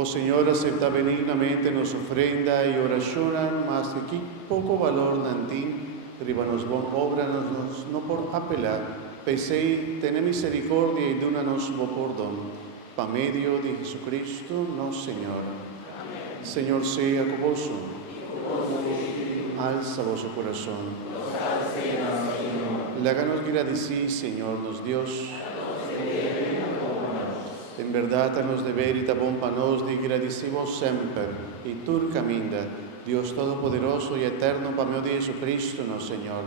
Oh Señor, acepta benignamente nuestra ofrenda y oración, mas que aquí poco valor en ti, ríbanos bon obra, no por apelar, pese tener misericordia y dúnanos bo perdón, pa medio de Jesucristo, nuestro Señor. Amén. Señor sea con vos, alza vuestro corazón. Láganos agradecidos, Señor, nos Dios. En verdad, nos deberita bon panos de agradecimos siempre, y tú caminda, Dios Todopoderoso y Eterno, para medio de Jesucristo, nuestro Señor.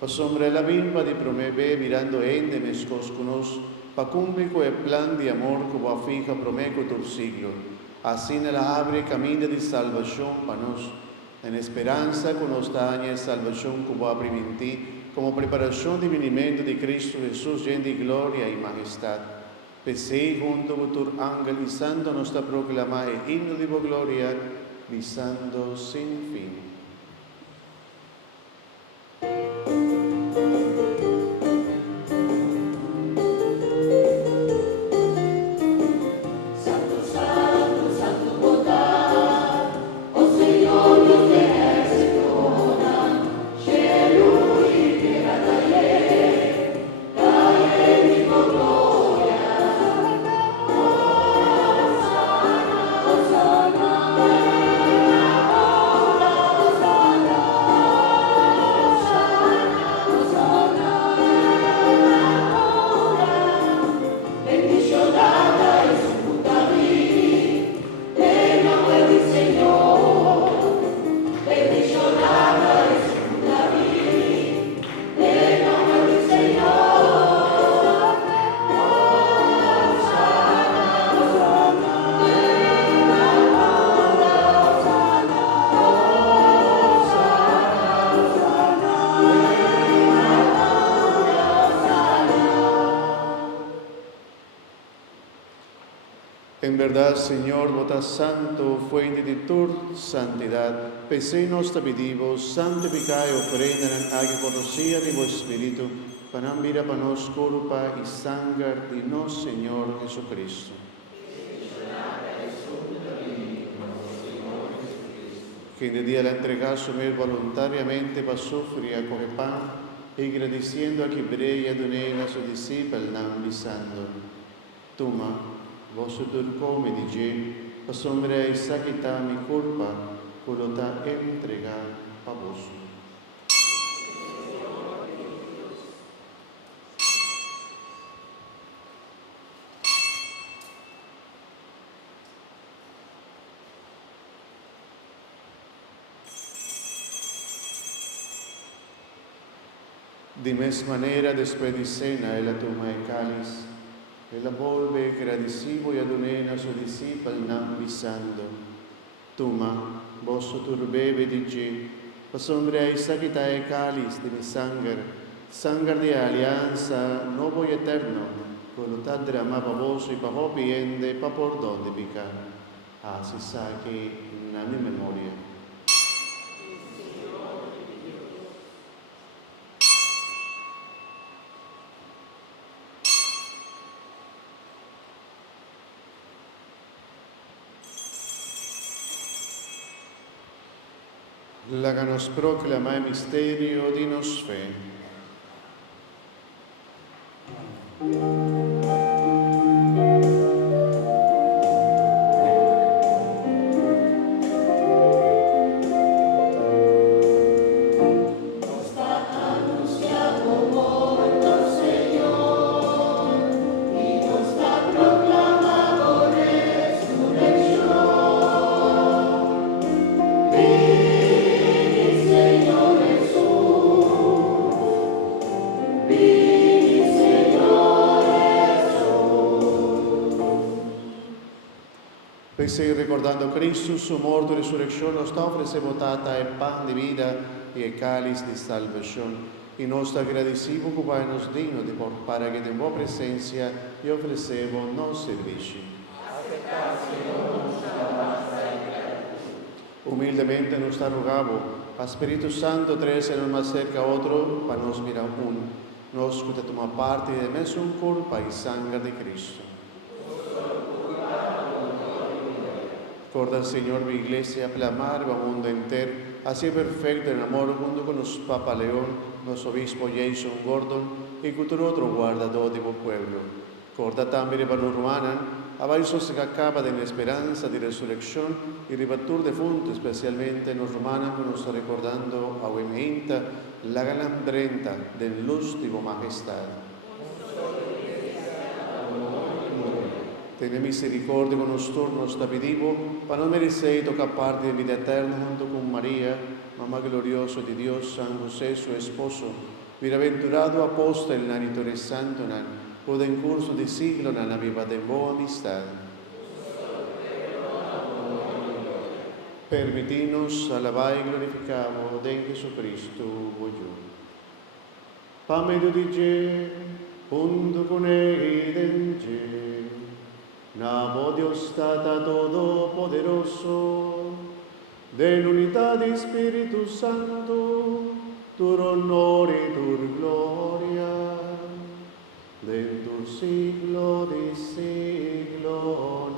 Pa sombra la bimba de promeve, mirando ende mescos conos, pa cumplir con el plan de amor que va fija promeco todo siglo. Así la abre camino de salvación para nos, en esperanza con nos daña salvación que va a en ti, como preparación de venimiento de Cristo Jesús, lleno de gloria y majestad. Pese junto con tu ángel y santo nos proclama el himno de gloria, visando sin fin. En verdad, Señor, vos santo, fuente de tu santidad, pese nos te pedimos, santificad y ofrenda en agua conocida de vuestro Espíritu, para mira para nos culpa y sangre de nos, Señor Jesucristo. Que en el día la entrega asumir voluntariamente para sufrir a coger pan, y agradeciendo a que brilla donela a su discípulo, bisando. Toma, vos come dice, pasombre y saquita mi culpa, colota entrega a vos. De misma manera, después de cena, él toma el cáliz, él volve agradecido y adonena a su discípulo, bisando. Toma, vos bebe dice, pasombre y saquita el cáliz de mi sangre de alianza, nuevo y eterno, con tal derramada para vos y para vos piende, para por donde picar. Así saque en mi memoria. Láganos proclamar el misterio de nos fe. Pese recordando Cristo, su muerte y resurrección, nos ofrecemos el pan de vida y el cáliz de salvación. Y nos agradecemos que nos digno de para que de vuestra presencia y ofrecemos nos servicio. Humildemente nos rogamos, Espíritu Santo, traerse más cerca a otro, para nos mirar uno. Nos que toma parte de nuestra culpa y sangre de Cristo. Acorda, Señor, mi iglesia, clamar va mundo entero, así perfecto en amor, junto con los Papa León, los obispo Jason Gordon y cultura otro guarda todo tipo pueblo. Acorda también para nos ruanan, a vaisos que acaba de la esperanza de resurrección y ribatur de funto, especialmente nos rumanan, que nos está recordando a Wemeinta, la galandrenta del lústivo majestad. Ten misericordia con nosotros, te pedimos, para no merecer tocar parte de vida eterna junto con María, Mamá gloriosa de Dios, San José, su esposo, bienaventurado apóstol, nanitore santo, por en curso de siglo, la viva de boa amistad. Permitinos alabar y glorificar de Jesucristo, voglio. Pa medio di Ge, junto con Él en Ge, Namo Dios Tata Todopoderoso, de la unidad de Espíritu Santo, tu honor y tu gloria, de tu siglo de siglo.